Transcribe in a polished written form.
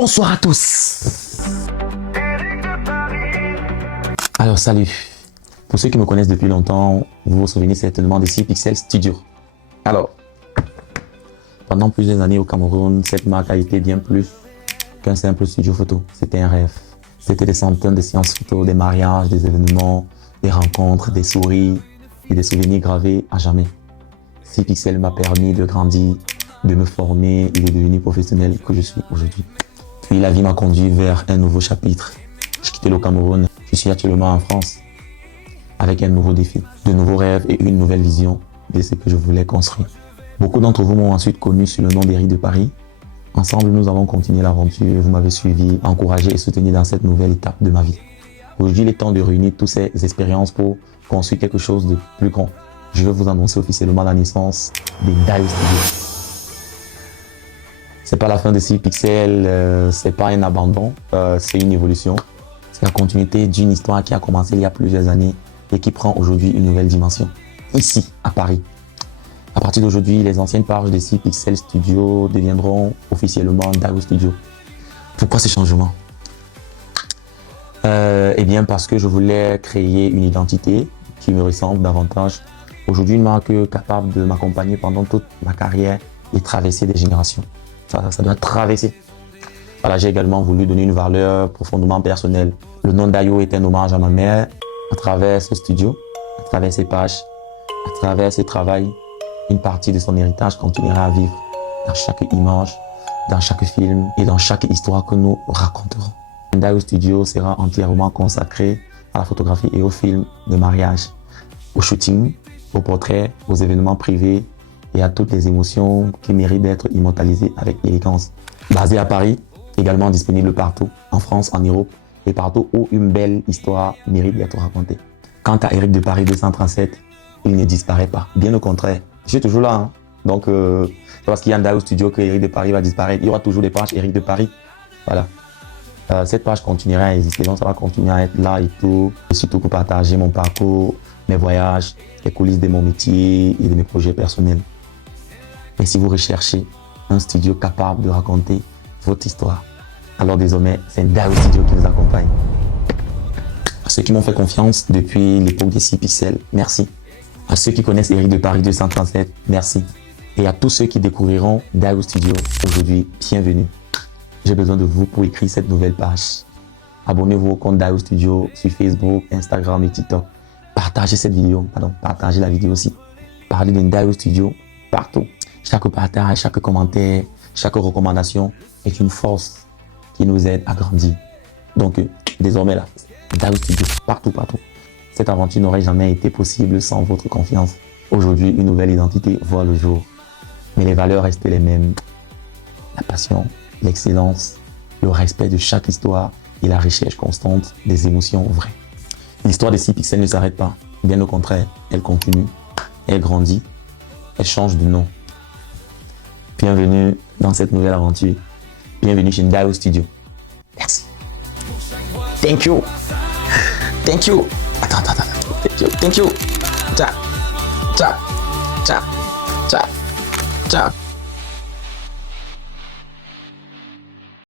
Bonsoir à tous. Alors salut. Pour ceux qui me connaissent depuis longtemps, vous vous souvenez certainement des 6 Pixels Studio. Alors, pendant plusieurs années au Cameroun, cette marque a été bien plus qu'un simple studio photo. C'était un rêve. C'était des centaines de séances photos, des mariages, des événements, des rencontres, des sourires et des souvenirs gravés à jamais. 6 Pixels m'a permis de grandir, de me former et de devenir professionnel que je suis aujourd'hui. Puis la vie m'a conduit vers un nouveau chapitre. J'ai quitté le Cameroun. Je suis actuellement en France avec un nouveau défi, de nouveaux rêves et une nouvelle vision de ce que je voulais construire. Beaucoup d'entre vous m'ont ensuite connu sous le nom d'Éric de Paris. Ensemble, nous avons continué l'aventure. Vous m'avez suivi, encouragé et soutenu dans cette nouvelle étape de ma vie. Aujourd'hui, il est temps de réunir toutes ces expériences pour construire quelque chose de plus grand. Je vais vous annoncer officiellement la naissance des Dayo Studio. C'est pas la fin de 6 Pixels, c'est pas un abandon, c'est une évolution. C'est la continuité d'une histoire qui a commencé il y a plusieurs années et qui prend aujourd'hui une nouvelle dimension, ici, à Paris. À partir d'aujourd'hui, les anciennes pages des 6 Pixels Studio deviendront officiellement Dayo Studio. Pourquoi ce changement? Eh bien parce que je voulais créer une identité qui me ressemble davantage. Aujourd'hui, une marque capable de m'accompagner pendant toute ma carrière et traverser des générations. Ça doit traverser. Voilà, j'ai également voulu donner une valeur profondément personnelle. Le nom Dayo est un hommage à ma mère à travers ce studio, à travers ses pages, à travers ce travail. Une partie de son héritage continuera à vivre dans chaque image, dans chaque film et dans chaque histoire que nous raconterons. Dayo Studio sera entièrement consacré à la photographie et aux films de mariage, au shooting, aux portraits, aux événements privés et à toutes les émotions qui méritent d'être immortalisées avec élégance. Basé à Paris, également disponible partout, en France, en Europe et partout où une belle histoire mérite d'être racontée. Quant à Éric de Paris 237, il ne disparaît pas. Bien au contraire, je suis toujours là. Hein. Donc, c'est parce qu'il y a un Dayo Studio que Éric de Paris va disparaître. Il y aura toujours des pages Éric de Paris. Voilà. Cette page continuera à exister, donc ça va continuer à être là et tout. Et surtout pour partager mon parcours, mes voyages, les coulisses de mon métier et de mes projets personnels. Et si vous recherchez un studio capable de raconter votre histoire, alors désormais, c'est un Dayo Studio qui vous accompagne. À ceux qui m'ont fait confiance depuis l'époque des 6 Pixels, merci. À ceux qui connaissent Éric de Paris 237, merci. Et à tous ceux qui découvriront Dayo Studio aujourd'hui, bienvenue. J'ai besoin de vous pour écrire cette nouvelle page. Abonnez-vous au compte Dayo Studio sur Facebook, Instagram et TikTok. Partagez cette vidéo, partagez la vidéo aussi. Parlez de Dayo Studio partout. Chaque partage, chaque commentaire, chaque recommandation est une force qui nous aide à grandir. Donc, désormais là, Dayo Studio, partout. Cette aventure n'aurait jamais été possible sans votre confiance. Aujourd'hui, une nouvelle identité voit le jour. Mais les valeurs restent les mêmes. La passion, l'excellence, le respect de chaque histoire et la recherche constante des émotions vraies. L'histoire des 6 Pixels ne s'arrête pas. Bien au contraire, elle continue, elle grandit, elle change de nom. Bienvenue dans cette nouvelle aventure. Bienvenue chez Dayo Studio. Merci. Thank you. Attends. Thank you. Ciao.